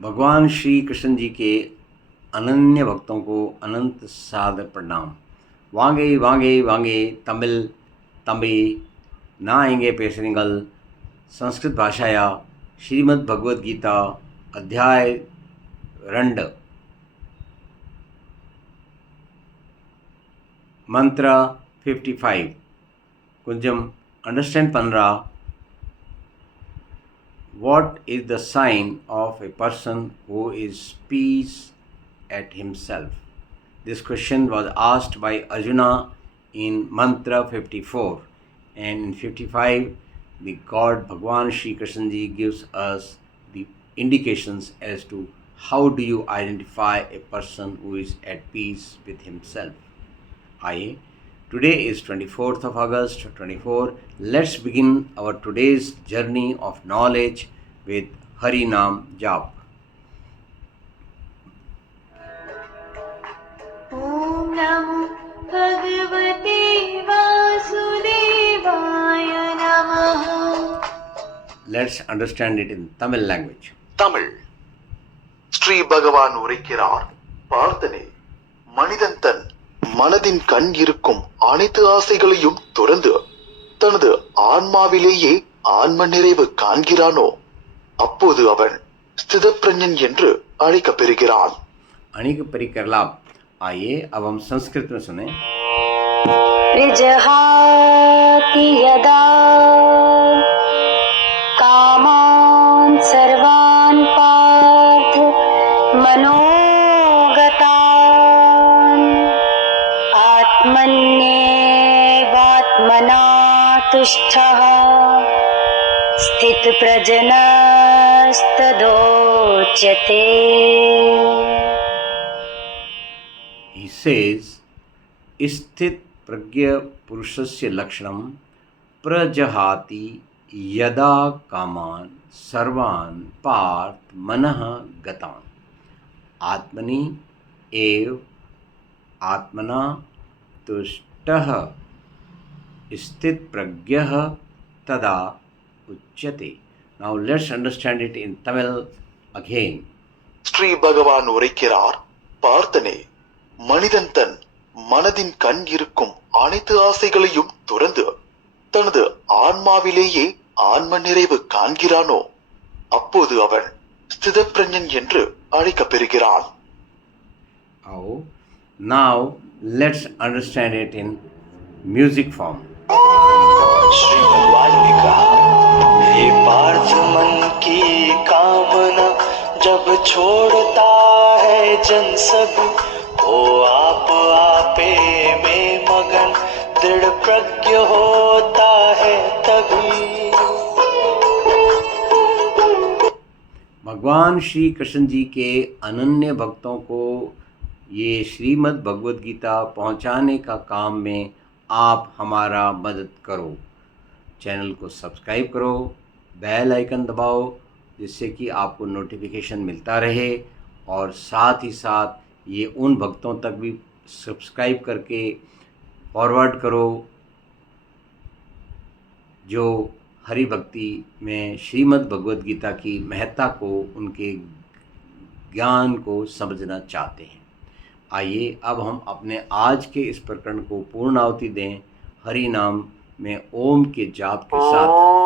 भगवान श्री कृष्ण जी के अनन्य भक्तों को अनंत सादर प्रणाम। वांगे वांगे वांगे, तमिल तम्बी ना आएँगे पेशनिगल संस्कृत भाषाया, श्रीमद् भगवद गीता, अध्याय रंड। मंत्र 55 कुंजम अंडरस्टैंड पंद्रह what is the sign of a person who is peace at himself this question was asked by arjuna in mantra 54 and in 55 the god bhagwan shri krishna ji gives us the indications as to how do you identify a person who is at peace with himself आइए Today is 24th of August 24. Let's begin our today's journey of knowledge with Hari Nam Jap. Om Namo Bhagavate Vasudevaya Namaha. Let's understand it in Tamil language. Tamil. Sri Bhagavanurikirar உரைக்கிறார் பிரார்த்தனை மனதின் கண் இருக்கும் அனைத்து ஆசைகளையும் துறந்து தனது ஆன்மாவிலேயே ஆன்ம நிறைவு காண்கிறானோ அப்போது அவன் ஸ்திதப்பிரஞன் என்று அழைக்கப் பெறுகிறான் अनेक परिकरलाप आइए अब हम संस्कृत में सुने तुष्टः स्थितप्रजनस्तदोच्यते he says, स्थित प्रज्ञ पुरुषस्य लक्षणं प्रजहाति यदा कामान् सर्वान् पार्थ मनः गतान्। आत्मनि एव आत्मना तुष्टः स्थित प्रज्ञः तदा उच्यते now let's understand it in tamil again Sri பகவான் உரைக்கிறார் பார்த்தனே மனிதன் தன் மனதின் கண் இருக்கும் அனைத்து ஆசைகளையும் துறந்து தனது ஆன்மாவிலேயே ஆன்ம நிறைவு காண்கிறானோ அப்போது அவன் ஸ்திதப்பிரஞன் என்று அழைக்கப் பெறுகிறான் Oh, now let's understand it in music form. Shri Bhagwan ने कहा, हे पार्थ मन की कामना जब छोड़ता है जन सब आप आपे में मगन दृढ़ प्रज्ञ होता है तभी। भगवान श्री कृष्ण जी के अनन्य भक्तों को ये श्रीमद् भगवद गीता पहुँचाने का काम में आप हमारा मदद करो। चैनल को सब्सक्राइब करो, बेल आइकन दबाओ, जिससे कि आपको नोटिफिकेशन मिलता रहे और साथ ही साथ ये उन भक्तों तक भी सब्सक्राइब करके फॉरवर्ड करो, जो हरि भक्ति में श्रीमद् भगवद गीता की महत्ता को, उनके ज्ञान को समझना चाहते हैं। आइए अब हम अपने आज के इस प्रकरण को पूर्ण आहुति दें। हरि नाम में ओम के जाप के साथ।